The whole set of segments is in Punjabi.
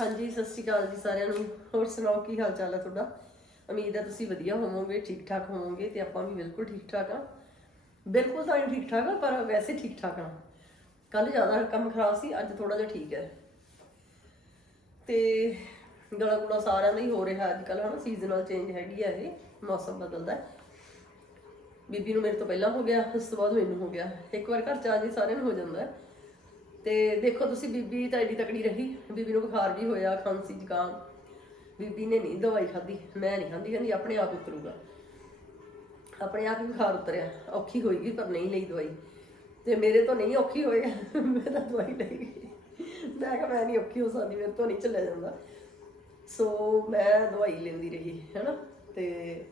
ਹਾਂਜੀ, ਸਤਿ ਸ਼੍ਰੀ ਅਕਾਲ ਜੀ ਸਾਰਿਆਂ ਨੂੰ। ਹੋਰ ਸੁਣਾਓ, ਕੀ ਹਾਲ ਚਾਲ ਹੈ ਤੁਹਾਡਾ? ਉਮੀਦ ਹੈ ਤੁਸੀਂ ਵਧੀਆ ਹੋਵੋਗੇ ਠੀਕ ਠਾਕ ਹੋਵੋਗੇ ਤੇ ਆਪਾਂ ਵੀ ਬਿਲਕੁਲ ਠੀਕ ਠਾਕ ਆ। ਬਿਲਕੁਲ ਤਾਂ ਨਹੀਂ ਠੀਕ ਠਾਕ ਆ, ਪਰ ਵੈਸੇ ਠੀਕ ਠਾਕ ਆ। ਕੱਲ ਜ਼ਿਆਦਾ ਕੰਮ ਖਰਾਬ ਸੀ, ਅੱਜ ਥੋੜਾ ਜਿਹਾ ਠੀਕ ਹੈ। ਤੇ ਗਲਾ ਗੁਲਾ ਸਾਰਿਆਂ ਦਾ ਹੀ ਹੋ ਰਿਹਾ ਅੱਜ ਕੱਲ ਹਨਾ ਸੀਜ਼ਨਲ ਚੇਂਜ ਹੈਗੀ ਆ ਇਹ, ਮੌਸਮ ਬਦਲਦਾ। ਬੀਬੀ ਨੂੰ ਮੇਰੇ ਤੋਂ ਪਹਿਲਾਂ ਹੋ ਗਿਆ, ਉਸ ਤੋਂ ਬਾਅਦ ਮੈਨੂੰ ਹੋ ਗਿਆ। ਇੱਕ ਵਾਰ ਘਰ ਚ ਆ ਜੀ ਸਾਰਿਆਂ ਨੂੰ ਹੋ ਜਾਂਦਾ। ਹੈ। ਤੇ ਦੇਖੋ ਤੁਸੀਂ ਬੀਬੀ ਤਾਂ ਐਡੀ ਤਕੜੀ ਰਹੀ, ਬੀਬੀ ਨੂੰ ਬੁਖਾਰ ਵੀ ਹੋਇਆ, ਖਾਂਸੀ, ਜ਼ੁਕਾਮ। ਬੀਬੀ ਨੇ ਨਹੀਂ ਦਵਾਈ ਖਾਧੀ, ਮੈਂ ਨਹੀਂ ਖਾਂਦੀ, ਕਹਿੰਦੀ ਆਪਣੇ ਆਪ ਉਤਰੂਗਾ। ਆਪਣੇ ਆਪ ਹੀ ਬੁਖਾਰ ਉਤਰਿਆ, ਔਖੀ ਹੋਏਗੀ ਪਰ ਨਹੀਂ ਲਈ ਦਵਾਈ। ਤੇ ਮੇਰੇ ਤੋਂ ਨਹੀਂ ਔਖੀ ਹੋਏਗਾ ਮੈਂ ਤਾਂ ਦਵਾਈ ਲਈ। ਗਈ ਮੈਂ ਕਿਹਾ ਮੈਂ ਨਹੀਂ ਔਖੀ ਹੋ ਸਕਦੀ, ਮੇਰੇ ਤੋਂ ਨਹੀਂ ਚੱਲਿਆ ਜਾਂਦਾ। ਸੋ ਮੈਂ ਦਵਾਈ ਲੈਂਦੀ ਰਹੀ, ਹੈਨਾ? ਤੇ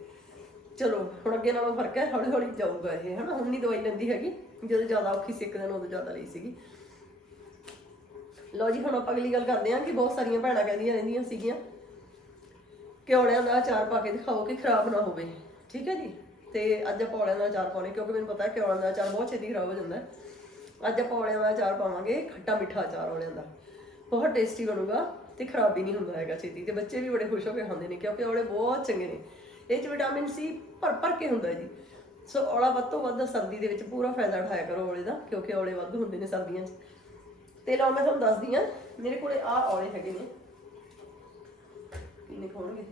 ਚਲੋ, ਹੁਣ ਅੱਗੇ ਨਾਲੋਂ ਫ਼ਰਕ ਹੈ ਹੌਲੀ ਹੌਲੀ ਜਾਊਗਾ ਇਹ, ਹੈਨਾ? ਹੁਣ ਨਹੀਂ ਦਵਾਈ ਲੈਂਦੀ ਹੈਗੀ। ਜਦੋਂ ਜ਼ਿਆਦਾ ਔਖੀ ਸੀ, ਇੱਕ ਦਿਨ ਉਦੋਂ ਜ਼ਿਆਦਾ ਲਈ ਸੀਗੀ। ਲੋ ਜੀ, ਹੁਣ ਆਪਾਂ ਅਗਲੀ ਗੱਲ ਕਰਦੇ ਹਾਂ ਕਿ ਬਹੁਤ ਸਾਰੀਆਂ ਭੈਣਾਂ ਕਹਿੰਦੀਆਂ ਰਹਿੰਦੀਆਂ ਸੀਗੀਆਂ ਕਿ ਔਲਿਆਂ ਦਾ ਅਚਾਰ ਪਾ ਕੇ ਦਿਖਾਓ ਕਿ ਖਰਾਬ ਨਾ ਹੋਵੇ। ਠੀਕ ਹੈ ਜੀ? ਤੇ ਅੱਜ ਆਪਾਂ ਔਲਿਆਂ ਦਾ ਅਚਾਰ ਪਾਉਣੇ, ਕਿਉਂਕਿ ਮੈਨੂੰ ਪਤਾ ਹੈ ਕਿ ਦਾ ਅਚਾਰ ਬਹੁਤ ਛੇਤੀ ਖਰਾਬ ਹੋ ਜਾਂਦਾ ਹੈ। ਅੱਜ ਆਪਾਂ ਔਲਿਆਂ ਦਾ ਅਚਾਰ ਪਾਵਾਂਗੇ ਖੱਟਾ ਮਿੱਠਾ ਅਚਾਰ ਔਲਿਆਂ ਦਾ। ਬਹੁਤ ਟੇਸਟੀ ਬਣੂਗਾ ਤੇ ਖਰਾਬ ਵੀ ਨਹੀਂ ਹੁੰਦਾ ਹੈਗਾ ਛੇਤੀ, ਤੇ ਬੱਚੇ ਵੀ ਬੜੇ ਖੁਸ਼ ਹੋ ਕੇ ਖਾਂਦੇ ਨੇ, ਕਿਉਂਕਿ ਔਲੇ ਬਹੁਤ ਚੰਗੇ ਨੇ। ਇਹ ਚ ਵਿਟਾਮਿਨ ਸੀ ਭਰ ਭਰ ਕੇ ਹੁੰਦਾ ਜੀ। ਸੋ ਔਲਾ ਵੱਧ ਤੋਂ ਵੱਧ ਸਰਦੀ ਦੇ ਵਿੱਚ ਪੂਰਾ ਫਾਇਦਾ ਉਠਾਇਆ ਕਰੋ ਔਲੇ ਦਾ, ਕਿਉਂਕਿ ਔਲੇ ਵੱਧ ਹੁੰਦੇ ਨੇ ਸਰਦੀਆਂ 'ਚ। ਤੇ ਲਓ ਮੈਂ ਤੁਹਾਨੂੰ ਦੱਸਦੀ ਆ ਮੇਰੇ ਕੋਲੇ ਆ ਔਲੇ ਹੈਗੇ ਨੇ। ਕਿੰਨੇ ਹੋਣਗੇ?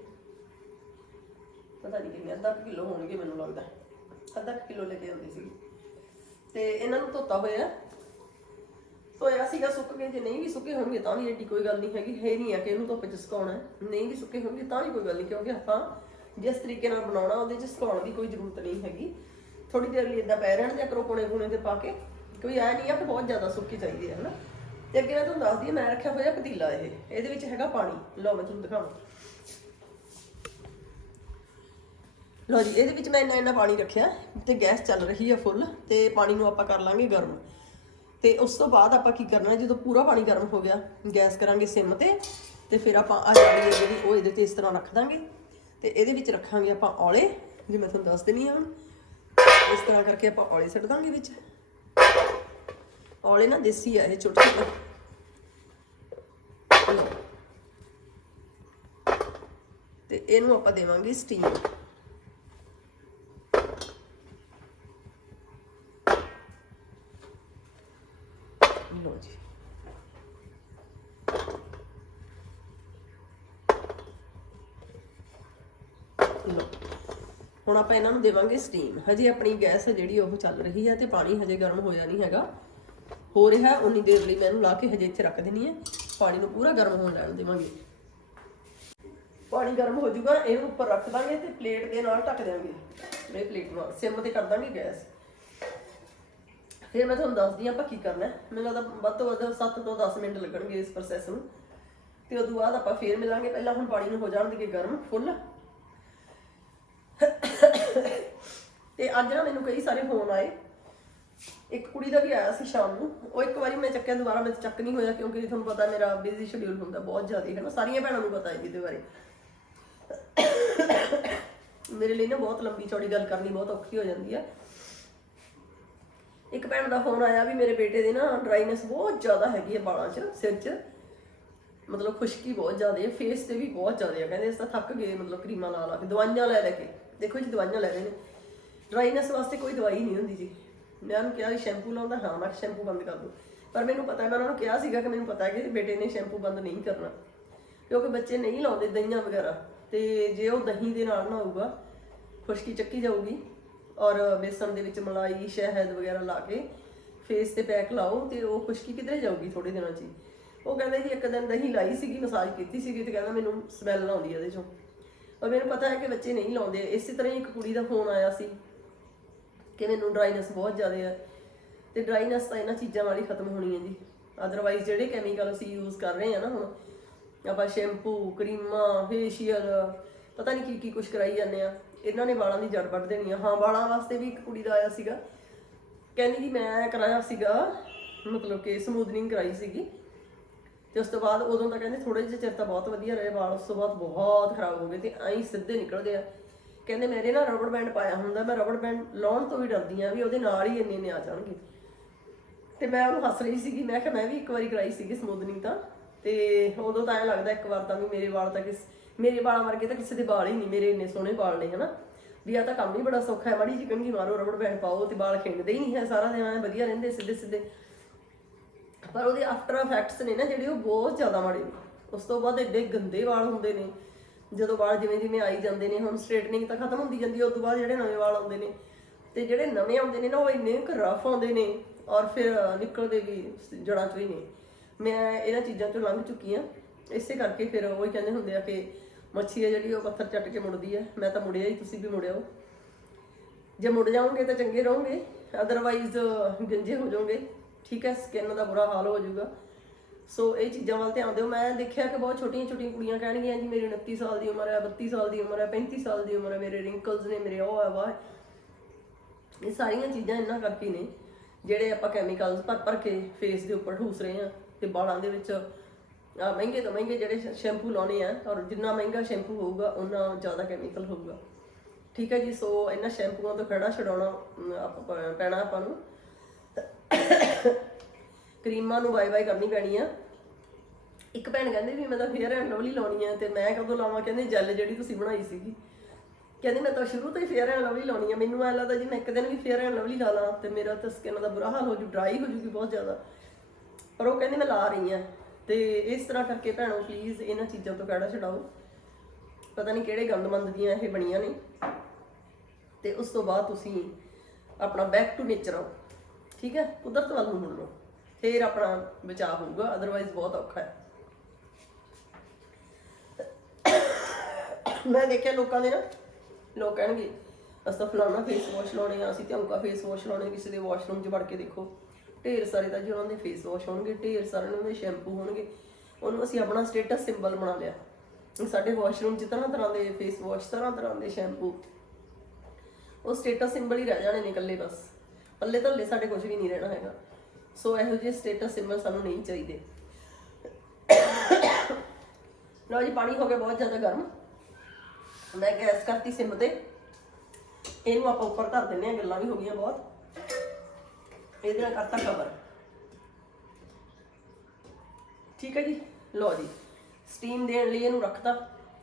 ਪਤਾ ਨਹੀਂ ਕਿੰਨੇ, ਅੱਧਾ ਕਿਲੋ ਹੋਣਗੇ ਮੈਨੂੰ ਲੱਗਦਾ। ਅੱਧਾ ਕਿਲੋ ਲੈ ਕੇ ਆਉਂਦੇ ਸੀ ਤੇ ਇਹਨਾਂ ਨੂੰ ਧੋਤਾ ਹੋਇਆ। ਧੋਇਆ ਸੀਗਾ, ਸੁੱਕ ਗਏ। ਜੇ ਨਹੀਂ ਵੀ ਸੁੱਕੇ ਹੋਣਗੇ ਤਾਂ ਵੀ ਐਡੀ ਕੋਈ ਗੱਲ ਨਹੀਂ ਹੈਗੀ। ਹੈ ਨਹੀਂ ਆ ਕਿ ਇਹਨੂੰ ਧੁੱਪ 'ਚ ਸੁਕਾਉਣਾ ਨਹੀਂ ਵੀ ਸੁੱਕੇ ਹੋਣਗੇ ਤਾਂ ਵੀ ਕੋਈ ਗੱਲ ਨਹੀਂ, ਕਿਉਂਕਿ ਆਪਾਂ ਜਿਸ ਤਰੀਕੇ ਨਾਲ ਬਣਾਉਣਾ, ਉਹਦੇ 'ਚ ਸੁਕਾਉਣ ਦੀ ਕੋਈ ਜ਼ਰੂਰਤ ਨਹੀਂ ਹੈਗੀ। ਥੋੜੀ ਦੇਰ ਲਈ ਇਦਾਂ ਪੈ ਰਹਿਣ ਜਾਂ ਕਰੋ ਕੋਣੇ ਕੋਨੇ ਤੇ ਪਾ ਕੇ ਕੋਈ ਆਇਆ ਨਹੀਂ ਆ ਕਿ ਬਹੁਤ ਜ਼ਿਆਦਾ ਸੁੱਕੀ ਚਾਹੀਦੀ ਹੈ ਹਨਾ? ਤੇ ਅੱਗੇ ਮੈਂ ਤੁਹਾਨੂੰ ਦੱਸਦੀ ਹਾਂ, ਮੈਂ ਰੱਖਿਆ ਹੋਇਆ ਪਤੀਲਾ ਇਹ। ਇਹਦੇ ਵਿੱਚ ਹੈਗਾ ਪਾਣੀ। ਲਓ ਮੈਂ ਤੁਹਾਨੂੰ ਦਿਖਾਵਾਂ। ਲਓ ਜੀ, ਇਹਦੇ ਵਿੱਚ ਮੈਂ ਇੰਨਾ ਇੰਨਾ ਪਾਣੀ ਰੱਖਿਆ ਤੇ ਗੈਸ ਚੱਲ ਰਹੀ ਹੈ ਫੁੱਲ ਤੇ ਪਾਣੀ ਨੂੰ ਆਪਾਂ ਕਰ ਲਾਂਗੇ ਗਰਮ। ਤੇ ਉਸ ਤੋਂ ਬਾਅਦ ਆਪਾਂ ਕੀ ਕਰਨਾ, ਜਦੋਂ ਪੂਰਾ ਪਾਣੀ ਗਰਮ ਹੋ ਗਿਆ, ਗੈਸ ਕਰਾਂਗੇ ਸਿਮ ਤੇ ਤੇ ਫਿਰ ਆਪਾਂ ਆ ਜਿਹੜੀ ਜਿਹੜੀ ਉਹ ਇਹਦੇ ਤੇ ਇਸ ਤਰ੍ਹਾਂ ਰੱਖ ਦਾਂਗੇ। ਤੇ ਇਹਦੇ ਵਿੱਚ ਰੱਖਾਂਗੇ ਆਪਾਂ ਔਲੇ, ਜੇ ਮੈਂ ਤੁਹਾਨੂੰ ਦੱਸ ਦਿੰਨੀ ਹਾਂ। ਹੁਣ ਇਸ ਤਰ੍ਹਾਂ ਕਰਕੇ ਆਪਾਂ ਔਲੇ ਛੱਡ ਦਾਂਗੇ ਵਿੱਚ। ਔਲੇ ਨਾ ਦੇਸੀ ਆ ਇਹ ਛੋਟੇ ਛੋਟੇ ਤੇ ਇਹਨੂੰ ਆਪਾਂ ਦੇਵਾਂਗੇ ਸਟੀਮ ਲੋ ਜੀ। ਲੋ ਹੁਣ ਆਪਾਂ ਇਹਨਾਂ ਨੂੰ ਦੇਵਾਂਗੇ ਸਟੀਮ ਹਜੇ ਆਪਣੀ ਗੈਸ ਜਿਹੜੀ ਉਹ ਚੱਲ ਰਹੀ ਹੈ ਤੇ ਪਾਣੀ ਹਜੇ ਗਰਮ ਹੋਇਆ ਨਹੀਂ ਹੈਗਾ। ਹੋ ਰਿਹਾ, ਉਨੀ ਦੇਰ ਲਈ ਮੈਂ ਇਹਨੂੰ ਲਾ ਕੇ ਹਜੇ ਇੱਥੇ ਰੱਖ ਦੇਣੀ ਹੈ। ਪਾਣੀ ਨੂੰ ਪੂਰਾ ਗਰਮ ਹੋਣ ਲੈਣ ਦੇਵਾਂਗੇ। ਪਾਣੀ ਗਰਮ ਹੋ ਜਾਊਗਾ, ਇਹਨੂੰ ਉੱਪਰ ਰੱਖ ਦਾਂਗੇ ਤੇ ਪਲੇਟ ਦੇ ਨਾਲ ਢੱਕ ਦੇਵਾਂਗੇ ਮੇਰੇ ਪਲੇਟ ਨਾਲ ਸਿਮ ਤੇ ਕਰ ਦਾਂਗੇ ਗੈਸ। ਫਿਰ ਮੈਂ ਤੁਹਾਨੂੰ ਦੱਸਦੀ ਹਾਂ ਆਪਾਂ ਕੀ ਕਰਨਾ ਮੈਨੂੰ ਲੱਗਦਾ ਵੱਧ ਤੋਂ ਵੱਧ 7 ਤੋਂ 10 ਮਿੰਟ ਲੱਗਣਗੇ ਇਸ ਪ੍ਰੋਸੈਸ ਨੂੰ। ਤੇ ਉਦੋਂ ਬਾਅਦ ਆਪਾਂ ਫੇਰ ਮਿਲਾਂਗੇ। ਪਹਿਲਾਂ ਹੁਣ ਪਾਣੀ ਨੂੰ ਹੋ ਜਾਣ ਦੇਗੇ ਗਰਮ, ਫੁੱਲ। ਤੇ ਅੱਜ ਨਾ ਮੈਨੂੰ ਕਈ ਸਾਰੇ ਫੋਨ ਆਏ। ਇੱਕ ਕੁੜੀ ਦਾ ਵੀ ਆਇਆ ਸੀ ਸ਼ਾਮ ਨੂੰ, ਉਹ ਇੱਕ ਵਾਰੀ ਮੈਂ ਚੱਕਿਆ, ਦੁਬਾਰਾ ਮੈਂ ਚੱਕ ਨਹੀਂ ਹੋਇਆ ਕਿਉਂਕਿ ਤੁਹਾਨੂੰ ਪਤਾ ਮੇਰਾ ਬਿਜ਼ੀ ਸ਼ਡਿਊਲ ਹੁੰਦਾ ਬਹੁਤ ਜ਼ਿਆਦਾ, ਹੈ ਨਾ? ਸਾਰੀਆਂ ਭੈਣਾਂ ਨੂੰ ਪਤਾ ਹੈ ਜਿਹਦੇ ਬਾਰੇ। ਮੇਰੇ ਲਈ ਨਾ ਬਹੁਤ ਲੰਬੀ ਚੌੜੀ ਗੱਲ ਕਰਨੀ ਬਹੁਤ ਔਖੀ ਹੋ ਜਾਂਦੀ ਹੈ ਇੱਕ ਭੈਣ ਦਾ ਫੋਨ ਆਇਆ ਵੀ ਮੇਰੇ ਬੇਟੇ ਦੇ ਨਾ ਡਰਾਈਨੈਸ ਬਹੁਤ ਜ਼ਿਆਦਾ ਹੈਗੀ ਹੈ ਵਾਲਾਂ 'ਚ, ਸਿਰ 'ਚ। ਮਤਲਬ ਖੁਸ਼ਕੀ ਬਹੁਤ ਜ਼ਿਆਦਾ ਹੈ ਫੇਸ ਤੇ ਵੀ ਬਹੁਤ ਜ਼ਿਆਦਾ ਹੈ ਕਹਿੰਦੇ ਇਸ ਤਾਂ ਥੱਕ ਗਏ, ਮਤਲਬ ਕਰੀਮਾਂ ਲਾ ਲਾ ਕੇ, ਦਵਾਈਆਂ ਲੈ ਲੈ ਕੇ। ਦੇਖੋ ਜੀ, ਦਵਾਈਆਂ ਲੈ ਰਹੇ ਨੇ। ਡਰਾਈਨੈਸ ਵਾਸਤੇ ਕੋਈ ਦਵਾਈ ਨਹੀਂ ਹੁੰਦੀ ਜੀ। ਮੈਂ ਉਹਨੂੰ ਕਿਹਾ ਵੀ ਸ਼ੈਂਪੂ ਲਾਉਂਦਾ, ਹਾਂ, ਮੈਂ ਕਿਹਾ ਸ਼ੈਂਪੂ ਬੰਦ ਕਰ ਦੋ। ਪਰ ਮੈਨੂੰ ਪਤਾ, ਮੈਂ ਉਹਨਾਂ ਨੂੰ ਕਿਹਾ ਸੀਗਾ ਕਿ ਮੈਨੂੰ ਪਤਾ ਹੈ ਕਿ ਬੇਟੇ ਨੇ ਸ਼ੈਂਪੂ ਬੰਦ ਨਹੀਂ ਕਰਨਾ। ਕਿਉਂਕਿ ਬੱਚੇ ਨਹੀਂ ਲਾਉਂਦੇ ਦਹੀਂਆਂ ਵਗੈਰਾ। ਤੇ ਜੇ ਉਹ ਦਹੀਂ ਦੇ ਨਾਲ ਨਾ ਨਹਾਊਗਾ, ਖੁਸ਼ਕੀ ਚੱਕੀ ਜਾਊਗੀ। ਔਰ ਬੇਸਨ ਦੇ ਵਿੱਚ ਮਲਾਈ, ਸ਼ਹਿਦ ਵਗੈਰਾ ਲਾ ਕੇ ਫੇਸ ਤੇ ਪੈਕ ਲਾਓ ਤੇ ਉਹ ਖੁਸ਼ਕੀ ਕਿਧਰੇ ਜਾਊਗੀ ਥੋੜੇ ਦਿਨਾਂ 'ਚ ਹੀ। ਉਹ ਕਹਿੰਦੇ ਜੀ, ਇੱਕ ਦਿਨ ਦਹੀਂ ਲਾਈ ਸੀਗੀ, ਮਸਾਜ ਕੀਤੀ ਸੀਗੀ ਤੇ ਕਹਿੰਦਾ ਮੈਨੂੰ ਸਮੈਲ ਆਉਂਦੀ ਹੈ ਇਹਦੇ ਚੋਂ। ਔਰ ਮੈਨੂੰ ਪਤਾ ਹੈ ਕਿ ਬੱਚੇ ਨਹੀਂ ਲਾਉਂਦੇ। ਇਸੇ ਤਰ੍ਹਾਂ ਹੀ ਇੱਕ ਕੁੜੀ ਦਾ ਫੋਨ ਆਇਆ ਸੀ। ਕਿ ਮੈਨੂੰ ਡਰਾਈਨੈਸ ਬਹੁਤ ਜ਼ਿਆਦਾ ਹੈ ਤੇ ਡਰਾਈਨੈਸ ਤਾਂ ਇਹਨਾਂ ਚੀਜ਼ਾਂ ਵਾਲੀ ਖਤਮ ਹੋਣੀ ਹੈ ਜੀ। ਅਦਰਵਾਈਜ਼ ਜਿਹੜੇ ਕੈਮੀਕਲ ਅਸੀਂ ਯੂਜ਼ ਕਰ ਰਹੇ ਹਾਂ ਨਾ ਹੁਣ, ਆਪਾਂ ਸ਼ੈਂਪੂ ਕਰੀਮਾਂ ਫੇਸ਼ੀਅਲ ਪਤਾ ਨਹੀਂ ਕੀ ਕੀ ਕੁਝ ਕਰਾਈ ਜਾਂਦੇ ਆ ਇਹਨਾਂ ਨੇ ਵਾਲਾਂ ਦੀ ਜੜ ਵੱਢ ਦੇਣੀ ਆ। ਹਾਂ, ਵਾਲਾਂ ਵਾਸਤੇ ਵੀ ਇੱਕ ਕੁੜੀ ਦਾ ਆਇਆ ਸੀਗਾ। ਕਹਿੰਦੀ ਜੀ ਮੈਂ ਕਰਾਇਆ ਸੀਗਾ, ਮਤਲਬ ਕਿ ਸਮੂਥਨਿੰਗ ਕਰਾਈ ਸੀਗੀ। ਤੇ ਉਸ ਤੋਂ ਬਾਅਦ ਉਦੋਂ ਤਾਂ ਕਹਿੰਦੇ ਥੋੜੇ ਜਿਹੇ ਚਿਰ ਤਾਂ ਬਹੁਤ ਵਧੀਆ ਰਹੇ, ਵਾਲ ਉਸ ਤੋਂ ਬਾਅਦ ਬਹੁਤ ਖਰਾਬ ਹੋ ਗਏ ਤੇ ਐਂ ਸਿੱਧੇ ਨਿਕਲਦੇ ਆ। ਕਹਿੰਦੇ ਮੇਰੇ ਨਾਲ ਰਬੜ ਬੈਂਡ ਪਾਇਆ ਹੁੰਦਾ, ਮੈਂ ਰਬੜ ਬੈਂਡ ਲਾਉਣ ਤੋਂ ਵੀ ਡਰਦੀ ਆ ਵੀ ਉਹਦੇ ਨਾਲ ਹੀ ਇੰਨੇ ਇੰਨੇ ਆ ਜਾਣਗੇ। ਤੇ ਮੈਂ ਉਹਨੂੰ ਹੱਸ ਰਹੀ ਸੀਗੀ, ਮੈਂ ਕਿਹਾ ਮੈਂ ਵੀ ਇੱਕ ਵਾਰੀ ਕਰਾਈ ਸੀਗੀ ਸਮੂਥਨਿੰਗ ਤਾਂ, ਤੇ ਉਦੋਂ ਤਾਂ ਐ ਲੱਗਦਾ ਇੱਕ ਵਾਰ ਤਾਂ ਵੀ ਮੇਰੇ ਵਾਲ ਤਾਂ ਕਿਸ, ਮੇਰੇ ਵਾਲਾਂ ਵਰਗੇ ਤਾਂ ਕਿਸੇ ਦੇ ਵਾਲ ਹੀ ਨਹੀਂ, ਮੇਰੇ ਇੰਨੇ ਸੋਹਣੇ ਵਾਲ ਨੇ, ਹਨਾ। ਵੀ ਆ ਤਾਂ ਕੰਮ ਹੀ ਬੜਾ ਸੌਖਾ ਹੈ, ਮਾੜੀ ਜਿਹੀ ਕੰਘੀ ਮਾਰੋ ਰਬੜ ਬੈਂਡ ਪਾਓ ਤੇ ਵਾਲ ਖਿੰਡਦੇ ਹੀ ਨਹੀਂ ਹੈ, ਸਾਰਾ ਦਿਨ ਐਂ ਵਧੀਆ ਰਹਿੰਦੇ ਸਿੱਧੇ ਸਿੱਧੇ। ਪਰ ਉਹਦੇ ਆਫਟਰ ਇਫੈਕਟਸ ਨੇ ਨਾ, ਜਿਹੜੇ ਉਹ ਬਹੁਤ ਜ਼ਿਆਦਾ ਮਾੜੇ ਨੇ। ਉਸ ਤੋਂ ਬਾਅਦ ਐਡੇ ਗੰਦੇ ਵਾਲ ਹੁੰਦੇ ਨੇ ਜਦੋਂ ਵਾਲ ਜਿਵੇਂ ਜਿਵੇਂ ਆਈ ਜਾਂਦੇ ਨੇ, ਹੁਣ ਸਟ੍ਰੇਟਨਿੰਗ ਤਾਂ ਖਤਮ ਹੁੰਦੀ ਜਾਂਦੀ ਹੈ ਉਸ ਤੋਂ ਬਾਅਦ ਜਿਹੜੇ ਨਵੇਂ ਵਾਲ ਆਉਂਦੇ ਨੇ। ਤੇ ਜਿਹੜੇ ਨਵੇਂ ਆਉਂਦੇ ਨੇ ਨਾ, ਉਹ ਇੰਨੇ ਕੁ ਰਫ ਆਉਂਦੇ ਨੇ ਔਰ ਫਿਰ ਨਿਕਲਦੇ ਵੀ ਜੜਾਂ ਚੋਂ ਹੀ ਨੇ। ਮੈਂ ਇਹਨਾਂ ਚੀਜ਼ਾਂ ਚੋਂ ਲੰਘ ਚੁੱਕੀ ਆ। ਇਸੇ ਕਰਕੇ ਫਿਰ ਉਹ ਹੀ ਕਹਿੰਦੇ ਹੁੰਦੇ ਆ ਕਿ ਮੱਛੀ ਹੈ ਜਿਹੜੀ, ਉਹ ਪੱਥਰ ਚੱਟ ਕੇ ਮੁੜਦੀ ਹੈ ਮੈਂ ਤਾਂ ਮੁੜਿਆ ਹੀ, ਤੁਸੀਂ ਵੀ ਮੁੜਿਓ ਜੇ ਮੁੜ ਜਾਓਗੇ ਤਾਂ ਚੰਗੇ ਰਹੋਗੇ ਅਦਰਵਾਈਜ਼ ਗੰਜੇ ਹੋ ਜਾਓਗੇ। ਠੀਕ ਹੈ ਸਕਿਨ ਦਾ ਬੁਰਾ ਹਾਲ ਹੋ ਜਾਊਗਾ। ਸੋ ਇਹ ਚੀਜ਼ਾਂ ਵੱਲ ਧਿਆਨ ਦਿਓ। ਮੈਂ ਦੇਖਿਆ ਕਿ ਬਹੁਤ ਛੋਟੀਆਂ ਛੋਟੀਆਂ ਕੁੜੀਆਂ ਕਹਿਣਗੀਆਂ ਜੀ, ਮੇਰੀ 29 ਸਾਲ ਦੀ ਉਮਰ ਹੈ 32 ਸਾਲ ਦੀ ਉਮਰ ਹੈ 35 ਸਾਲ ਦੀ ਉਮਰ ਹੈ, ਮੇਰੇ ਰਿੰਕਲਸ ਨੇ, ਮੇਰੇ ਉਹ ਹੈ ਵਾ ਇਹ ਸਾਰੀਆਂ ਚੀਜ਼ਾਂ ਇਹਨਾਂ ਕਰਕੇ ਨੇ, ਜਿਹੜੇ ਆਪਾਂ ਕੈਮੀਕਲਸ ਭਰ ਭਰ ਕੇ ਫੇਸ ਦੇ ਉੱਪਰ ਠੂਸ ਰਹੇ ਆ ਤੇ ਬਾਲਾਂ ਦੇ ਵਿੱਚ ਆ ਮਹਿੰਗੇ ਤੋਂ ਮਹਿੰਗੇ ਜਿਹੜੇ ਸ਼ੈਂਪੂ ਲਾਉਣੇ ਆ, ਔਰ ਜਿੰਨਾ ਮਹਿੰਗਾ ਸ਼ੈਂਪੂ ਹੋਊਗਾ ਉਹਨਾਂ ਜ਼ਿਆਦਾ ਕੈਮੀਕਲ ਹੋਊਗਾ। ਠੀਕ ਹੈ ਜੀ ਸੋ ਇਹਨਾਂ ਸ਼ੈਂਪੂਆਂ ਤੋਂ ਖੜਾ ਛਡਾਉਣਾ ਆਪਾਂ ਪੈਣਾ ਆਪਾਂ ਨੂੰ। ਕਰੀਮਾਂ ਨੂੰ ਬਾਏ ਬਾਏ ਕਰਨੀ ਪੈਣੀ ਆ। ਇੱਕ ਭੈਣ ਕਹਿੰਦੇ ਵੀ ਮੈਂ ਤਾਂ ਫੇਅਰ ਐਂਡ ਲਵਲੀ ਲਾਉਣੀ ਆ ਤੇ ਮੈਂ ਕਦੋਂ ਲਾਵਾਂ? ਕਹਿੰਦੇ ਜੈਲ ਜਿਹੜੀ ਤੁਸੀਂ ਬਣਾਈ ਸੀਗੀ। ਕਹਿੰਦੇ ਮੈਂ ਤਾਂ ਸ਼ੁਰੂ ਤੋਂ ਹੀ ਫੇਅਰ ਐਂਡ ਲਵਲੀ ਲਾਉਣੀ ਆ। ਮੈਨੂੰ ਐ ਲੱਗਦਾ ਜੀ ਮੈਂ ਇੱਕ ਦਿਨ ਵੀ ਫੇਅਰ ਐਂਡ ਲਵਲੀ ਲਾ ਲਾਂ ਤੇ ਮੇਰਾ ਤਾਂ ਸਕਿਨ ਦਾ ਬੁਰਾ ਹਾਲ ਹੋ ਜੂ ਡਰਾਈ ਹੋ ਜੂਗੀ ਬਹੁਤ ਜ਼ਿਆਦਾ। ਪਰ ਉਹ ਕਹਿੰਦੇ ਮੈਂ ਲਾ ਰਹੀ ਆ। ਤੇ ਇਸ ਤਰ੍ਹਾਂ ਕਰਕੇ ਭੈਣੋ ਪਲੀਜ਼ ਇਹਨਾਂ ਚੀਜ਼ਾਂ ਤੋਂ ਕਿਹੜਾ ਛਡਾਓ। ਪਤਾ ਨਹੀਂ ਕਿਹੜੇ ਗੰਦਮੰਦ ਦੀਆਂ ਇਹ ਬਣੀਆਂ ਨੇ। ਤੇ ਉਸ ਤੋਂ ਬਾਅਦ ਤੁਸੀਂ ਆਪਣਾ ਬੈਕ ਟੂ ਨੇਚਰ ਆਓ। ਠੀਕ ਹੈ? ਕੁਦਰਤ ਵੱਲ ਨੂੰ ਮੁੜ ਲਓ। ਫੇਰ ਆਪਣਾ ਬਚਾਅ ਹੋਊਗਾ ਅਦਰਵਾਈਜ਼ ਬਹੁਤ ਔਖਾ ਹੈ। ਮੈਂ ਦੇਖਿਆ ਲੋਕਾਂ ਦੇ ਨਾ, ਲੋਕ ਕਹਿਣਗੇ ਅਸੀਂ ਫਲਾਣਾ ਫੇਸ ਵਾਸ਼ ਲਾਉਣੇ ਆ, ਅਸੀਂ ਧਿਆਉਂਕਾ ਫੇਸ ਵਾਸ਼ ਲਾਉਣੇ ਕਿਸੇ ਦੇ ਵਾਸ਼ਰੂਮ 'ਚ ਵੜ ਕੇ ਦੇਖੋ। ਢੇਰ ਸਾਰੇ ਤਾਂ ਜੀ ਉਹਨਾਂ ਦੇ ਫੇਸ ਵਾਸ਼ ਹੋਣਗੇ, ਢੇਰ ਸਾਰੇ ਉਹਨਾਂ ਦੇ ਸ਼ੈਂਪੂ ਹੋਣਗੇ। ਉਹਨੂੰ ਅਸੀਂ ਆਪਣਾ ਸਟੇਟਸ ਸਿੰਬਲ ਬਣਾ ਲਿਆ। ਸਾਡੇ ਵਾਸ਼ਰੂਮ 'ਚ ਤਰ੍ਹਾਂ ਤਰ੍ਹਾਂ ਦੇ ਫੇਸ ਵਾਸ਼ ਤਰ੍ਹਾਂ ਤਰ੍ਹਾਂ ਦੇ ਸ਼ੈਂਪੂ ਉਹ ਸਟੇਟਸ ਸਿੰਬਲ ਹੀ ਰਹਿ ਜਾਣੇ ਨੇ ਇਕੱਲੇ ਬਸ। ਪੱਲੇ ਧੱਲੇ ਸਾਡੇ ਕੁਝ ਵੀ ਨਹੀਂ ਰਹਿਣਾ ਹੈਗਾ। ਸੋ ਇਹੋ ਜਿਹੇ ਸਟੇਟਸ ਸਿੰਬਲ ਸਾਨੂੰ ਨਹੀਂ ਚਾਹੀਦੇ। ਲਓ ਜੀ, ਪਾਣੀ ਹੋ ਗਿਆ ਬਹੁਤ ਜ਼ਿਆਦਾ ਗਰਮ। ਮੈਂ ਗੈਸ ਕਰਤੀ ਸਿਮ ਤੇ। ਇਹਨੂੰ ਆਪਾਂ ਉੱਪਰ ਧਰ ਦਿੰਨੇ ਆ ਗੱਲਾਂ ਵੀ ਹੋ ਗਈਆਂ ਬਹੁਤ। ਇਹਦੇ ਨਾਲ ਕਰਤਾ ਕਵਰ ਠੀਕ ਹੈ ਜੀ? ਲਓ ਜੀ ਸਟੀਮ ਦੇਣ ਲਈ ਇਹਨੂੰ ਰੱਖਤਾ।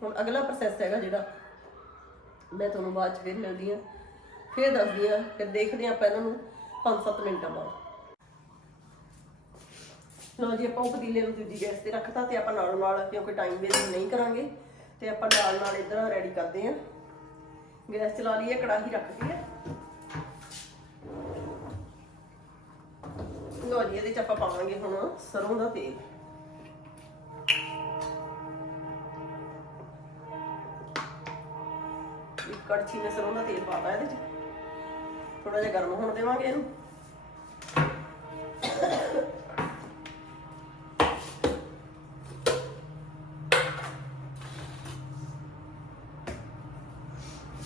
ਹੁਣ ਅਗਲਾ ਪ੍ਰੋਸੈਸ ਹੈਗਾ ਜਿਹੜਾ। ਮੈਂ ਤੁਹਾਨੂੰ ਬਾਅਦ ਚ ਫਿਰ ਮਿਲਦੀ ਆ ਫਿਰ ਦੱਸਦੀ ਆ ਫਿਰ ਦੇਖਦੇ ਆ ਆਪਾਂ ਇਹਨਾਂ ਨੂੰ 5-7 ਮਿੰਟਾਂ ਬਾਅਦ। ਲਓ ਜੀ ਆਪਾਂ ਉਹ ਪਤੀਲੇ ਨੂੰ ਦੂਜੀ ਗੈਸ ਤੇ ਰੱਖਤਾ ਤੇ ਆਪਾਂ ਨਾਲ ਨਾਲ ਕਿਉਂਕਿ ਟਾਈਮ ਵੇਸਟ ਨਹੀਂ ਕਰਾਂਗੇ, ਤੇ ਆਪਾਂ ਨਾਲ ਨਾਲ ਇਧਰ ਰੈਡੀ ਕਰਦੇ ਆ ਗੈਸ ਚਲਾ ਲਈਏ, ਕੜਾਹੀ ਰੱਖ ਕੇ। ਲਓ ਜੀ, ਇਹਦੇ ਚ ਆਪਾਂ ਪਾਵਾਂਗੇ ਹੁਣ ਸਰੋਂ ਦਾ ਤੇਲ। ਕੜਛੀ ਨੇ ਸਰੋਂ ਦਾ ਤੇਲ ਪਾਤਾ ਇਹਦੇ ਚ। ਥੋੜਾ ਜਿਹਾ ਗਰਮ ਹੋਣ ਦੇਵਾਂਗੇ ਇਹਨੂੰ।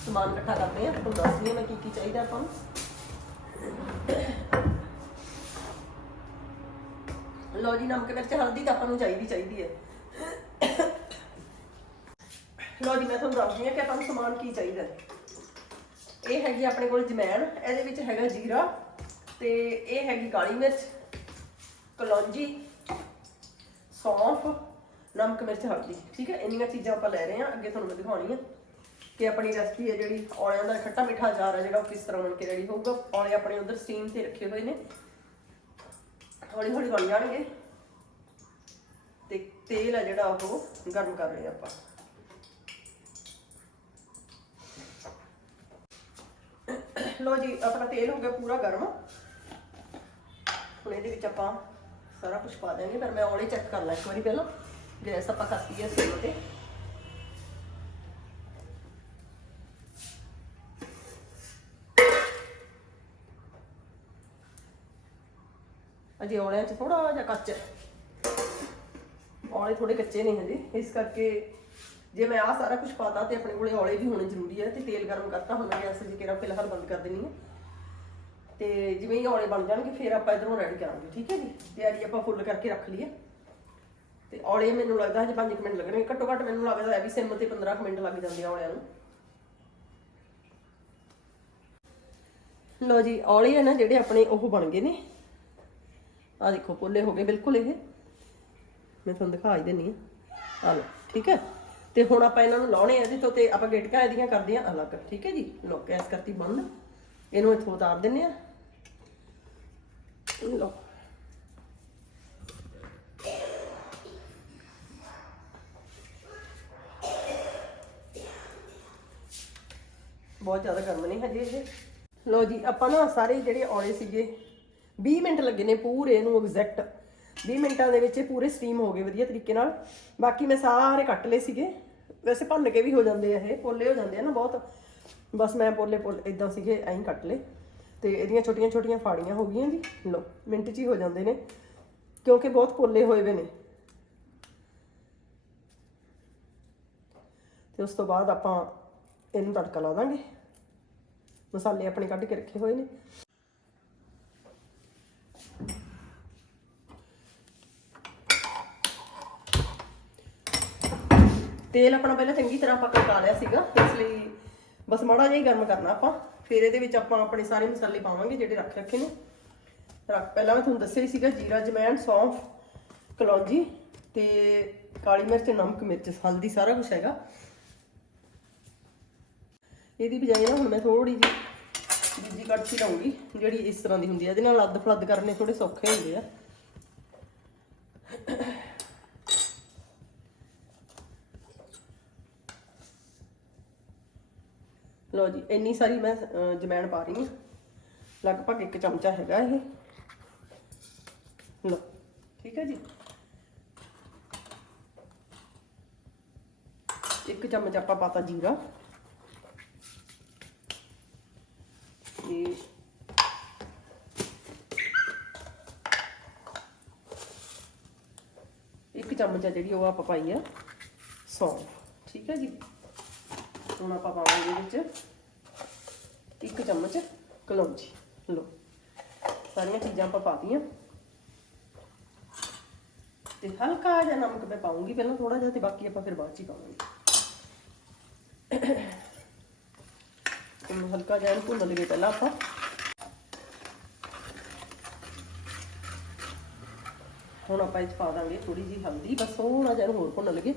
ਸਮਾਨ ਇਕੱਠਾ ਕਰਦੇ ਆ ਤੁਹਾਨੂੰ ਦੱਸਦੀ ਹਾਂ ਮੈਂ ਕੀ ਕੀ ਚਾਹੀਦਾ ਆਪਾਂ ਨੂੰ। ਲਓ ਜੀ, ਨਮਕ, ਮਿਰਚ, ਹਲਦੀ ਤਾਂ ਆਪਾਂ ਨੂੰ ਚਾਹੀਦੀ ਚਾਹੀਦੀ ਹੈ। ਲਓ ਜੀ, ਮੈਂ ਤੁਹਾਨੂੰ ਦੱਸਦੀ ਹਾਂ ਕਿ ਆਪਾਂ ਨੂੰ ਸਮਾਨ ਕੀ ਚਾਹੀਦਾ ਇਹ ਹੈਗੀ ਆਪਣੇ ਕੋਲ ਜਮੈਣ, ਇਹਦੇ ਵਿੱਚ ਹੈਗਾ ਜੀਰਾ ਤੇ ਇਹ ਹੈਗੀ ਕਾਲੀ ਮਿਰਚ, ਕਲੌਂਜੀ, ਸੌਂਫ, ਨਮਕ, ਮਿਰਚ, ਹਲਦੀ। ਠੀਕ ਹੈ, ਇੰਨੀਆਂ ਚੀਜ਼ਾਂ ਆਪਾਂ ਲੈ ਰਹੇ ਹਾਂ, ਅੱਗੇ ਤੁਹਾਨੂੰ ਮੈਂ ਦਿਖਾਉਣੀ ਹੈ ਕਿ ਆਪਣੀ ਰੈਸਪੀ ਹੈ ਜਿਹੜੀ ਔਲਿਆਂ ਦਾ ਖੱਟਾ ਮਿੱਠਾ ਅਚਾਰ ਹੈ ਜਿਹੜਾ ਉਹ ਕਿਸ ਤਰ੍ਹਾਂ ਬਣ ਕੇ ਰੈਡੀ ਹੋਊਗਾ। ਔਲੇ ਆਪਣੇ ਉਧਰ ਸਟੀਮ ਤੇ ਰੱਖੇ ਹੋਏ ਨੇ। ਹੌਲੀ ਹੌਲੀ ਬਣ ਜਾਣਗੇ। ਤੇ ਤੇਲ ਹੈ ਜਿਹੜਾ ਉਹ ਗਰਮ ਕਰ ਰਹੇ ਆਪਾਂ। ਲੋ ਜੀ, ਆਪਣਾ ਤੇਲ ਹੋ ਗਿਆ ਪੂਰਾ ਗਰਮ। ਹੁਣ ਇਹਦੇ ਵਿੱਚ ਆਪਾਂ ਸਾਰਾ ਕੁਝ ਪਾ ਦੇਵਾਂਗੇ ਪਰ ਮੈਂ ਔਲੇ ਚੈੱਕ ਕਰ ਲਾਂ ਇੱਕ ਵਾਰੀ ਪਹਿਲਾਂ। ਗੈਸ ਆਪਾਂ ਕਰਤੀ ਹੈ ਸਿਮ ਤੇ ਅਜੇ ਔਲਿਆਂ 'ਚ ਥੋੜਾ ਜਿਹਾ ਕੱਚ ਹੈ। ਔਲੇ ਥੋੜੇ ਕੱਚੇ ਨੇ ਹਜੇ, ਇਸ ਕਰਕੇ ਜੇ ਮੈਂ ਆ ਸਾਰਾ ਕੁਝ ਪਾਤਾ ਤੇ ਆਪਣੇ ਕੋਲੇ ਔਲੇ ਵੀ ਹੋਣੇ ਜ਼ਰੂਰੀ ਹੈ ਤੇ ਤੇਲ ਗਰਮ ਕਰਤਾ, ਹੁਣ ਮੈਂ ਗੈਸ ਜਿਹੜਾ ਫਿਲਹਾਲ ਬੰਦ ਕਰ ਦੇਣੀ ਹੈ। ਤੇ ਜਿਵੇਂ ਹੀ ਔਲੇ ਬਣ ਜਾਣਗੇ, ਫਿਰ ਆਪਾਂ ਇਧਰੋਂ ਰੈਡੀ ਕਰਾਂਗੇ, ਠੀਕ ਹੈ ਜੀ? ਤਿਆਰੀ ਆਪਾਂ ਫੁੱਲ ਕਰਕੇ ਰੱਖ ਲਈਏ। ਤੇ ਔਲੇ ਮੈਨੂੰ ਲੱਗਦਾ ਹਜੇ 5 ਮਿੰਟ ਲੱਗਣਗੇ, ਘੱਟੋ ਘੱਟ ਮੈਨੂੰ ਲੱਗਦਾ ਹੈ ਵੀ ਸਿਮ ਤੇ 15 ਕੁ ਮਿੰਟ ਲੱਗ ਜਾਂਦੇ ਆ ਔਲਿਆਂ ਨੂੰ। ਲੋ ਜੀ, ਔਲੇ ਆ ਨਾ ਜਿਹੜੇ ਆਪਣੇ ਉਹ ਬਣ ਗਏ ਨੇ। ਆ ਦੇਖੋ ਪੋਲੇ ਹੋ ਗਏ ਬਿਲਕੁਲ ਇਹ। ਮੈਂ ਤੁਹਾਨੂੰ ਦਿਖਾ ਹੀ ਦਿੰਨੀ ਆ ਆ ਲਓ, ਠੀਕ ਹੈ? ਤੇ ਹੁਣ ਆਪਾਂ ਇਹਨਾਂ ਨੂੰ ਲਾਉਣੇ ਆ ਇਹਦੇ ਤੋਂ ਤੇ ਆਪਾਂ ਗਿਟਕਾਂ ਇਹਦੀਆਂ ਕਰਦੇ ਆ ਅਲੱਗ, ਠੀਕ ਹੈ ਜੀ? ਲੋ ਗੈਸ ਕਰਤੀ ਬੰਦ। ਇਹਨੂੰ ਇੱਥੋਂ ਉਤਾਰ ਦਿੰਨੇ ਆ ਲੋ ਬਹੁਤ ਜ਼ਿਆਦਾ ਗਰਮ ਨਹੀਂ ਹਜੇ ਇਹ। ਲੋ ਜੀ, ਆਪਾਂ ਨਾ ਸਾਰੇ ਜਿਹੜੇ ਔਲੇ ਸੀਗੇ 20 ਮਿੰਟ ਲੱਗੇ ਨੇ ਪੂਰੇ ਇਹਨੂੰ ਐਗਜ਼ੈਕਟ 20 ਮਿੰਟਾਂ ਦੇ ਵਿੱਚ ਇਹ ਪੂਰੇ ਸਟੀਮ ਹੋ ਗਏ ਵਧੀਆ ਤਰੀਕੇ ਨਾਲ। ਬਾਕੀ ਮੈਂ ਸਾਰੇ ਕੱਟ ਲਏ ਸੀਗੇ। ਵੈਸੇ ਭੰਨ ਕੇ ਵੀ ਹੋ ਜਾਂਦੇ ਆ ਇਹ, ਪੋਲੇ ਹੋ ਜਾਂਦੇ ਆ ਨਾ ਬਹੁਤ। ਬਸ ਮੈਂ ਪੋਲੇ ਪੋਲੇ ਇਦਾਂ ਸੀਗੇ, ਐਂ ਕੱਟ ਲਏ। ਤੇ ਇਹਦੀਆਂ ਛੋਟੀਆਂ ਛੋਟੀਆਂ ਫਾੜੀਆਂ ਹੋ ਗਈਆਂ ਜੀ। ਲੋ ਮਿੰਟ 'ਚ ਹੀ ਹੋ ਜਾਂਦੇ ਨੇ। ਕਿਉਂਕਿ ਬਹੁਤ ਪੋਲੇ ਹੋਏ ਵੇ ਨੇ। ਤੇ ਉਸ ਤੋਂ ਬਾਅਦ ਆਪਾਂ ਇਹਨੂੰ ਤੜਕਾ ਲਾ ਦਾਂਗੇ। ਮਸਾਲੇ ਆਪਣੇ ਕੱਢ ਕੇ ਰੱਖੇ ਹੋਏ ਨੇ। ਤੇਲ ਆਪਣਾ ਪਹਿਲਾਂ ਚੰਗੀ ਤਰ੍ਹਾਂ ਆਪਾਂ ਪਕਾ ਲਿਆ ਸੀਗਾ, ਇਸ ਲਈ ਬਸ ਮਾੜਾ ਜਿਹਾ ਹੀ ਗਰਮ ਕਰਨਾ ਆਪਾਂ। ਫਿਰ ਇਹਦੇ ਵਿੱਚ ਆਪਾਂ ਆਪਣੇ ਸਾਰੇ ਮਸਾਲੇ ਪਾਵਾਂਗੇ ਜਿਹੜੇ ਰੱਖ ਰੱਖੇ ਨੇ। ਰੱਖ, ਪਹਿਲਾਂ ਮੈਂ ਤੁਹਾਨੂੰ ਦੱਸਿਆ ਹੀ ਸੀਗਾ, ਜੀਰਾ ਜਮੈਣ ਸੌਂਫ, ਕਲੌਂਜੀ ਤੇ ਕਾਲੀ ਮਿਰਚ, ਨਮਕ ਮਿਰਚ, ਹਲਦੀ, ਸਾਰਾ ਕੁਝ ਹੈਗਾ। ਇਹਦੀ ਬਜਾਏ ਨਾ ਹੁਣ ਮੈਂ ਥੋੜੀ ਜਿਹੀ ਦੂਜੀ ਕੜਛੀ ਲਾਉਂਗੀ ਜਿਹੜੀ ਇਸ ਤਰ੍ਹਾਂ ਦੀ ਹੁੰਦੀ ਹੈ ਇਹਦੇ ਨਾਲ ਅੱਧ ਫਲੱਦ ਕਰਨੇ ਥੋੜੇ ਸੌਖੇ ਹੁੰਦੇ ਆ। ਲਓ ਜੀ ਇੰਨੀ ਸਾਰੀ ਮੈਂ ਅਹ, ਜਮੈਣ ਪਾ ਰਹੀ ਹਾਂ। ਲਗਭਗ ਇੱਕ ਚਮਚਾ ਹੈਗਾ ਇਹ। ਲਓ ਠੀਕ ਹੈ ਜੀ? ਇੱਕ ਚਮਚ ਆਪਾਂ ਪਾਤਾ ਜੀਰਾ। ਤੇ ਇੱਕ ਚਮਚ ਆ ਜਿਹੜੀ, ਉਹ ਆਪਾਂ ਪਾਈ ਆ ਸੌਂਫ। ਠੀਕ ਹੈ ਜੀ? ਹੁਣ ਆਪਾਂ ਪਾਵਾਂਗੇ ਇਹਦੇ ਵਿੱਚ ਇੱਕ ਚਮਚ ਕਲੌਂਜੀ। ਲਓ, ਸਾਰੀਆਂ ਚੀਜ਼ਾਂ ਆਪਾਂ ਪਾਤੀਆਂ। ਤੇ ਹਲਕਾ ਜਿਹਾ ਨਮਕ ਮੈਂ ਪਾਉਂਗੀ ਪਹਿਲਾਂ ਥੋੜਾ ਜਿਹਾ ਤੇ ਬਾਕੀ ਆਪਾਂ ਫਿਰ ਬਾਅਦ ਚ ਹੀ ਪਾਵਾਂਗੇ। ਇਹਨੂੰ ਹਲਕਾ ਜਿਹਾ ਇਹਨੂੰ ਭੁੰਨ ਲਈਏ ਪਹਿਲਾਂ ਆਪਾਂ। ਹੁਣ ਆਪਾਂ ਇਹ 'ਚ ਪਾ ਦਾਂਗੇ ਥੋੜੀ ਜੀ ਹਲਦੀ, ਬਸ ਥੋੜਾ ਜਿਹਾ ਹੋਰ ਭੁੰਨ ਲਈਏ।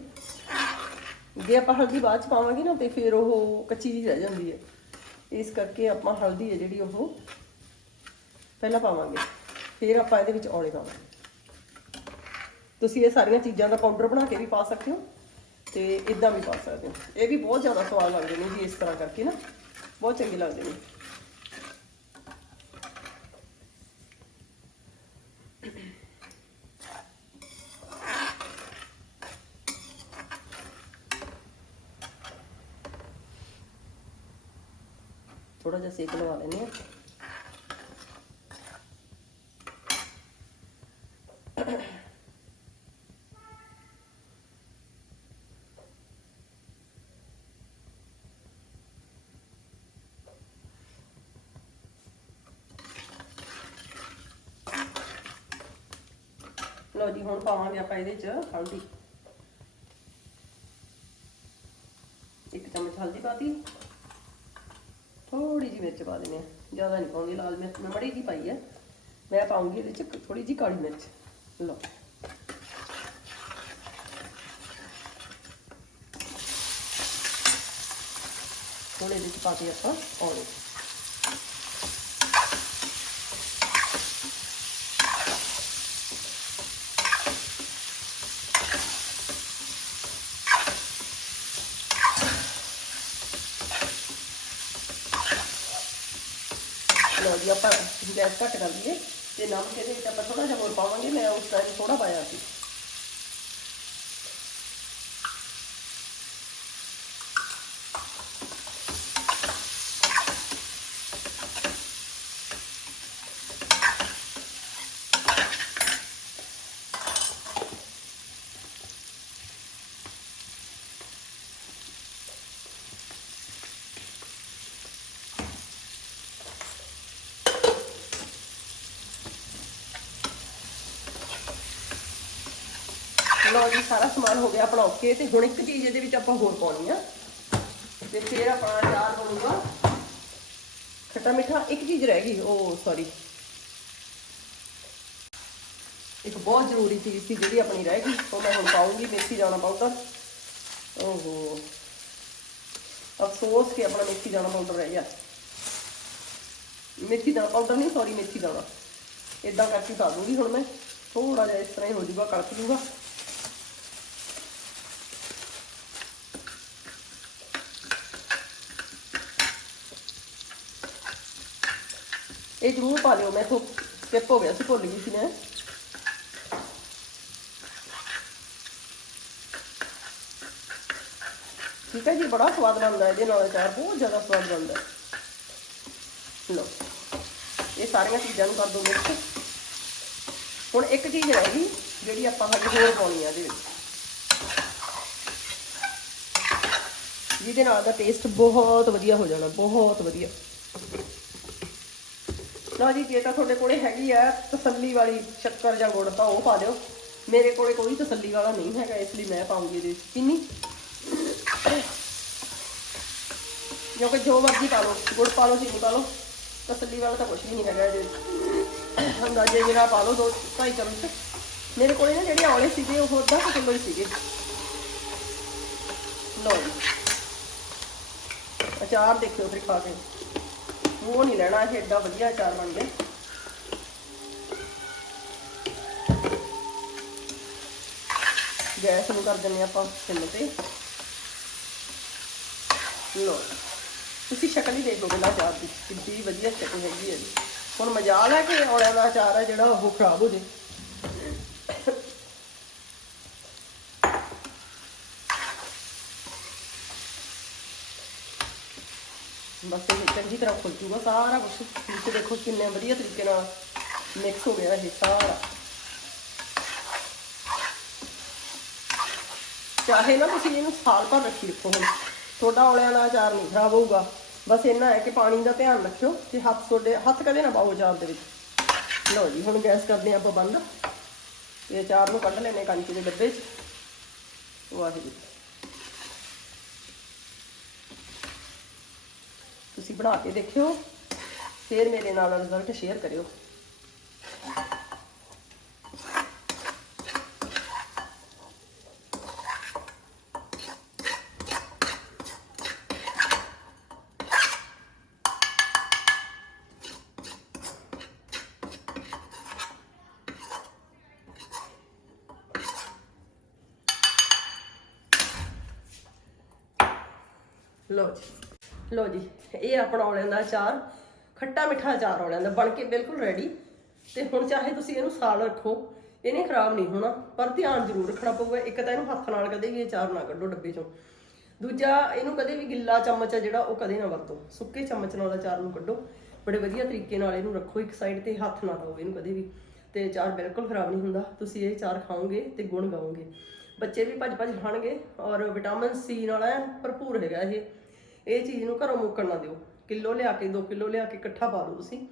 ਜੇ ਆਪਾਂ ਹਲਦੀ ਬਾਅਦ ਚ ਪਾਵਾਂਗੇ ਨਾ, ਤੇ ਫਿਰ ਉਹ ਕੱਚੀ ਜਿਹੀ ਰਹਿ ਜਾਂਦੀ ਹੈ। ਇਸ ਕਰਕੇ ਆਪਾਂ ਹਲਦੀ ਹੈ ਜਿਹੜੀ ਉਹ ਪਹਿਲਾਂ ਪਾਵਾਂਗੇ। ਫਿਰ ਆਪਾਂ ਇਹਦੇ ਵਿੱਚ ਔਲੇ ਪਾਵਾਂਗੇ। ਤੁਸੀਂ ਇਹ ਸਾਰੀਆਂ ਚੀਜ਼ਾਂ ਦਾ ਪਾਊਡਰ ਬਣਾ ਕੇ ਵੀ ਪਾ ਸਕਦੇ ਹੋ, ਤੇ ਇਦਾਂ ਵੀ ਪਾ ਸਕਦੇ ਹੋ। ਇਹ ਵੀ ਬਹੁਤ ਜ਼ਿਆਦਾ ਸਵਾਦ ਲੱਗਦੇ ਨੇ ਜੀ ਇਸ ਤਰ੍ਹਾਂ ਕਰਕੇ ਨਾ। ਬਹੁਤ ਚੰਗੇ ਲੱਗਦੇ ਨੇ। ਥੋੜਾ ਜਿਹਾ ਸੇਕ ਲਵਾ ਲੈਂਦੇ ਆ ਪਾਵਾਂਗੇ ਆਪਾਂ ਇਹਦੇ ਚ ਹਲਦੀ। ਇੱਕ ਚਮਚ ਹਲਦੀ ਪਾਤੀ। ਥੋੜੀ ਜਿਹੀ ਮਿਰਚ ਪਾ ਦਿੰਦੇ ਆ। ਜ਼ਿਆਦਾ ਨਹੀਂ ਪਾਉਂਦੀ, ਲਾਲ ਮਿਰਚ ਮੈਂ ਮੜੀ ਜੀ ਪਾਈ ਹੈ ਮੈਂ ਪਾਉਂਗੀ ਇਹਦੇ ਚ ਥੋੜੀ ਜਿਹੀ ਕਾਲੀ ਮਿਰਚ। ਲਓ। ਹੁਣ ਇਹਦੇ ਚ ਪਾ ਕੇ ਆਪਾਂ ਔਲੇ ਲਓ ਜੀ ਆਪਾਂ ਗੈਸ ਘੱਟ ਕਰ ਲਈਏ ਤੇ ਨਮਕ ਇਹਦੇ ਵਿੱਚ ਆਪਾਂ ਥੋੜਾ ਜਿਹਾ ਹੋਰ ਪਾਵਾਂਗੇ, ਮੈਂ ਉਸ ਟਾਈਮ ਥੋੜਾ ਪਾਇਆ ਸੀ। ਜੀ ਸਾਰਾ ਸਮਾਨ ਹੋ ਗਿਆ, ਆਪਣਾ ਓਕੇ ਤੇ ਹੁਣ ਇੱਕ ਚੀਜ਼ ਇਹਦੇ ਵਿੱਚ ਆਪਾਂ ਹੋਰ ਪਾਉਣੀ ਆ। ਤੇ ਫਿਰ ਆਪਣਾ ਅਚਾਰ ਬਣੂਗਾ। ਖੱਟਾ ਮਿੱਠਾ, ਇੱਕ ਚੀਜ਼ ਰਹਿ ਗਈ, ਉਹ ਸੌਰੀ ਇੱਕ ਬਹੁਤ ਜ਼ਰੂਰੀ ਚੀਜ਼ ਸੀ ਜਿਹੜੀ ਆਪਣੀ ਰਹਿ ਗਈ, ਉਹ ਮੈਂ ਹੁਣ ਪਾਉਂਗੀ, ਮੇਥੀ ਜਾਣਾ ਪਾਊਡਰ ਓਹੋ। ਅਫਸੋਸ ਕਿ ਆਪਣਾ ਮੇਥੀ ਦਾਣਾ ਪਾਊਡਰ ਰਹਿ ਗਿਆ। ਮੇਥੀ ਦਾਣਾ ਪਾਊਡਰ ਨਹੀਂ ਸੌਰੀ ਮੇਥੀ ਦਾਣਾ। ਇਦਾਂ ਕਰਕੇ ਪਾ ਦੂੰਗੀ ਹੁਣ ਮੈਂ। ਥੋੜਾ ਜਿਹਾ ਇਸ ਤਰ੍ਹਾਂ ਹੀ ਹੋ ਜਾਊਗਾ, ਕੜਕ ਜੂਗਾ। ਇਹ ਜ਼ਰੂਰ ਪਾ ਲਿਓ, ਮੈਂ ਤੋਂ ਸਕਿਪ ਹੋ ਗਿਆ ਸੀ, ਭੁੱਲ ਗਈ ਸੀ ਮੈਂ। ਠੀਕ ਹੈ ਜੀ, ਬੜਾ ਸਵਾਦ ਬਣਦਾ ਇਹਦੇ ਨਾਲ ਅਚਾਰ, ਬਹੁਤ ਜ਼ਿਆਦਾ ਸਵਾਦ ਬਣਦਾ। ਲਓ, ਇਹ ਸਾਰੀਆਂ ਚੀਜ਼ਾਂ ਨੂੰ ਕਰ ਦੋ ਮਿਕਸ। ਹੁਣ ਇੱਕ ਚੀਜ਼ ਰਹਿ ਗਈ, ਜਿਹੜੀ ਆਪਾਂ ਹਜੇ ਹੋਰ ਪਾਉਣੀ ਆ ਇਹਦੇ ਵਿੱਚ। ਜਿਹਦੇ ਨਾਲ ਦਾ ਟੇਸਟ ਬਹੁਤ ਵਧੀਆ ਹੋ ਜਾਣਾ, ਬਹੁਤ ਵਧੀਆ। ਲਓ ਜੀ, ਜੇ ਤਾਂ ਤੁਹਾਡੇ ਕੋਲੇ ਹੈਗੀ ਆ ਤਸੱਲੀ ਵਾਲੀ ਸ਼ੱਕਰ ਜਾਂ ਗੁੜ, ਤਾਂ ਉਹ ਪਾ ਦਿਓ। ਮੇਰੇ ਕੋਲੇ ਕੋਈ ਤਸੱਲੀ ਵਾਲਾ ਨਹੀਂ ਹੈਗਾ, ਇਸ ਲਈ ਮੈਂ ਪਾਉਂਗੀ ਇਹਦੇ ਵਿੱਚ ਚੀਨੀ। ਕਿਉਂਕਿ ਜੋ ਮਰਜ਼ੀ ਪਾ ਲਓ, ਗੁੜ ਪਾ ਲਓ, ਚੀਨੀ ਪਾ ਲਓ, ਤਸੱਲੀ ਵਾਲਾ ਤਾਂ ਕੁਝ ਵੀ ਨਹੀਂ ਹੈਗਾ ਇਹਦੇ ਵਿੱਚ। ਅੰਦਾਜ਼ੇ ਜਿਹੜਾ ਪਾ ਲਓ, ਦੋ ਢਾਈ ਚਮਚ। ਮੇਰੇ ਕੋਲੇ ਨਾ ਜਿਹੜੇ ਔਲੇ ਸੀਗੇ, ਉਹ ਅੱਧਾ ਕੁ ਕਿਲੋ ਹੀ ਸੀਗੇ। ਲਓ ਅਚਾਰ ਦੇਖਿਓ ਫਿਰ ਖਾ ਕੇ। ਉਹ ਨਹੀਂ ਲੈਣਾ, ਇਹ ਏਡਾ ਵਧੀਆ ਅਚਾਰ ਬਣ ਗਿਆ ਗੈਸ ਨੂੰ ਕਰ ਦਿੰਦੇ ਆਪਾਂ ਸਿਮ ਤੇ। ਲੋ ਤੁਸੀਂ ਸ਼ਕਲ ਹੀ ਦੇਖੋਗੇ ਨਾ ਅਚਾਰ ਦੀ ਕਿੰਨੀ ਵਧੀਆ ਸ਼ਕਲ ਹੈਗੀ ਹੈ ਜੀ ਹੁਣ ਮਜਾਲ ਹੈ ਕਿ ਔਲਿਆਂ ਦਾ ਅਚਾਰ ਹੈ ਜਿਹੜਾ, ਉਹ ਖਰਾਬ ਹੋ ਜੇ। ਬਸ ਇਹ ਚੰਗੀ ਤਰ੍ਹਾਂ ਖੁੱਲ ਜੂਗਾ ਸਾਰਾ ਕੁਝ ਵਿੱਚ ਦੇਖੋ ਕਿੰਨੇ ਵਧੀਆ ਤਰੀਕੇ ਨਾਲ ਮਿਕਸ ਹੋ ਗਿਆ ਇਹ ਸਾਰਾ। ਚਾਹੇ ਨਾ ਤੁਸੀਂ ਇਹਨੂੰ ਸਾਲ ਭਰ ਰੱਖੀ ਰੱਖੋ ਹੁਣ, ਤੁਹਾਡਾ ਔਲਿਆਂ ਦਾ ਅਚਾਰ ਨਹੀਂ ਖਰਾਬ ਹੋਊਗਾ। ਬਸ ਇੰਨਾ ਹੈ ਕਿ ਪਾਣੀ ਦਾ ਧਿਆਨ ਰੱਖਿਓ ਕਿ ਹੱਥ ਤੁਹਾਡੇ, ਹੱਥ ਕਦੇ ਨਾ ਪਾਓ ਅਚਾਰ ਦੇ ਵਿੱਚ। ਲਓ ਜੀ, ਹੁਣ ਗੈਸ ਕਰਦੇ ਹਾਂ ਆਪਾਂ ਬੰਦ। ਤੇ ਅਚਾਰ ਨੂੰ ਕੱਢ ਲੈਣੇ ਕੰਚ ਦੇ ਡੱਬੇ 'ਚ। ਵਾਹਿਗੁਰੂ। ਤੁਸੀਂ ਬਣਾ ਕੇ ਦੇਖਿਓ। ਫਿਰ ਮੇਰੇ ਨਾਲ ਰਿਜ਼ਲਟ ਸ਼ੇਅਰ ਕਰਿਓ ਲਓ ਲੋ ਜੀ, ਇਹ ਆਪਣਾ ਔਲਿਆਂ ਦਾ ਅਚਾਰ, ਖੱਟਾ ਮਿੱਠਾ ਅਚਾਰ ਔਲਿਆਂ ਦਾ, ਬਣ ਕੇ ਬਿਲਕੁਲ ਰੈਡੀ ਤੇ ਹੁਣ ਚਾਹੇ ਤੁਸੀਂ ਇਹਨੂੰ ਸਾਲ ਰੱਖੋ ਇਹਨੇ ਖਰਾਬ ਨਹੀਂ ਹੋਣਾ, ਪਰ ਧਿਆਨ ਜ਼ਰੂਰ ਰੱਖਣਾ ਪਊਗਾ, ਇੱਕ ਤਾਂ ਇਹਨੂੰ ਹੱਥ ਨਾਲ ਕਦੇ ਵੀ ਅਚਾਰ ਨਾ ਕੱਢੋ ਡੱਬੇ ਚੋਂ। ਦੂਜਾ, ਇਹਨੂੰ ਕਦੇ ਵੀ ਗਿੱਲਾ ਚਮਚ ਆ ਜਿਹੜਾ, ਉਹ ਕਦੇ ਨਾ ਵਰਤੋ। ਸੁੱਕੇ ਚਮਚ ਨਾਲ ਅਚਾਰ ਨੂੰ ਕੱਢੋ, ਬੜੇ ਵਧੀਆ ਤਰੀਕੇ ਨਾਲ ਇਹਨੂੰ ਰੱਖੋ ਇੱਕ ਸਾਈਡ ਤੇ, ਹੱਥ ਨਾ ਲਾਓ ਇਹਨੂੰ ਕਦੇ ਵੀ। ਤੇ ਅਚਾਰ ਬਿਲਕੁਲ ਖਰਾਬ ਨਹੀਂ ਹੁੰਦਾ, ਤੁਸੀਂ ਇਹ ਅਚਾਰ ਖਾਓਗੇ ਤੇ ਗੁਣ ਗਾਓਗੇ। ਬੱਚੇ ਵੀ ਭੱਜ ਭੱਜ ਖਾਣਗੇ, ਔਰ ਵਿਟਾਮਿਨ ਸੀ ਨਾਲ ਐਨ ਭਰਪੂਰ ਹੈਗਾ ਇਹ। ਇਹ ਚੀਜ਼ ਨੂੰ ਘਰੋਂ ਮੁੱਕਣ ਨਾ ਦਿਓ। ਕਿਲੋ ਲਿਆ ਕੇ 2 ਕਿਲੋ ਲਿਆ ਕੇ ਇਕੱਠਾ ਪਾ ਲਓ ਤੁਸੀਂ।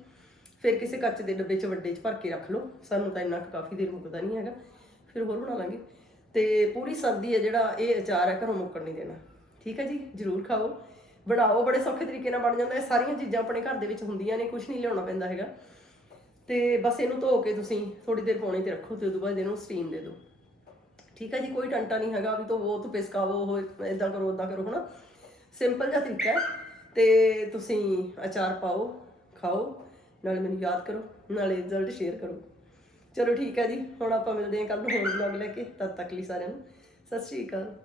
ਫਿਰ ਕਿਸੇ ਕੱਚ ਦੇ ਡੱਬੇ 'ਚ ਵੱਡੇ 'ਚ ਭਰ ਕੇ ਰੱਖ ਲਓ। ਸਾਨੂੰ ਤਾਂ ਇੰਨਾ ਕੁ ਕਾਫੀ ਦੇਰ ਮੁੱਕਦਾ ਨਹੀਂ ਹੈਗਾ। ਫਿਰ ਹੋਰ ਬਣਾ ਲਾਂਗੇ। ਤੇ ਪੂਰੀ ਸਰਦੀ ਹੈ ਜਿਹੜਾ, ਇਹ ਅਚਾਰ ਹੈ ਘਰੋਂ ਮੁੱਕਣ ਨਹੀਂ ਦੇਣਾ। ਠੀਕ ਹੈ ਜੀ? ਜਰੂਰ ਖਾਓ। ਬਣਾਓ। ਬੜੇ ਸੌਖੇ ਤਰੀਕੇ ਨਾਲ ਬਣ ਜਾਂਦਾ। ਇਹ ਸਾਰੀਆਂ ਚੀਜ਼ਾਂ ਆਪਣੇ ਘਰ ਦੇ ਵਿੱਚ ਹੁੰਦੀਆਂ ਨੇ। ਕੁਝ ਨਹੀਂ ਲਿਆਉਣਾ ਪੈਂਦਾ ਹੈਗਾ। ਤੇ ਬਸ ਇਹਨੂੰ ਧੋ ਕੇ ਤੁਸੀਂ ਥੋੜੀ ਦੇਰ ਪਾਣੀ ਤੇ ਰੱਖੋ ਤੇ ਉਦੋਂ ਬਾਅਦ ਇਹਨੂੰ ਸਟੀਮ ਦੇ ਦਿਓ। ਠੀਕ ਹੈ ਜੀ? ਕੋਈ ਟੰਟਾ ਨਹੀਂ ਹੈਗਾ। ਵੀ ਤੋਂ ਉਹ ਤੋਂ ਪਿਸਕਾਵੋ ਉਹ ਇਦਾਂ ਕਰੋ ਉਦਾਂ ਕਰੋ, ਹਨਾ? ਸਿੰਪਲ ਜਿਹਾ ਤਰੀਕਾ ਹੈ ਤੇ ਤੁਸੀਂ ਅਚਾਰ ਪਾਓ, ਖਾਓ, ਨਾਲੇ ਮੈਨੂੰ ਯਾਦ ਕਰੋ, ਨਾਲੇ ਰਿਜ਼ਲਟ ਸ਼ੇਅਰ ਕਰੋ। ਚਲੋ ਠੀਕ ਹੈ ਜੀ, ਹੁਣ ਆਪਾਂ ਮਿਲਦੇ ਹਾਂ ਕੱਲ ਨੂੰ ਹੋਰ ਵਲੌਗ ਲੈ ਕੇ, ਤਦ ਤੱਕ ਲਈ ਸਾਰਿਆਂ ਨੂੰ। ਸਤਿ ਸ਼੍ਰੀ ਅਕਾਲ।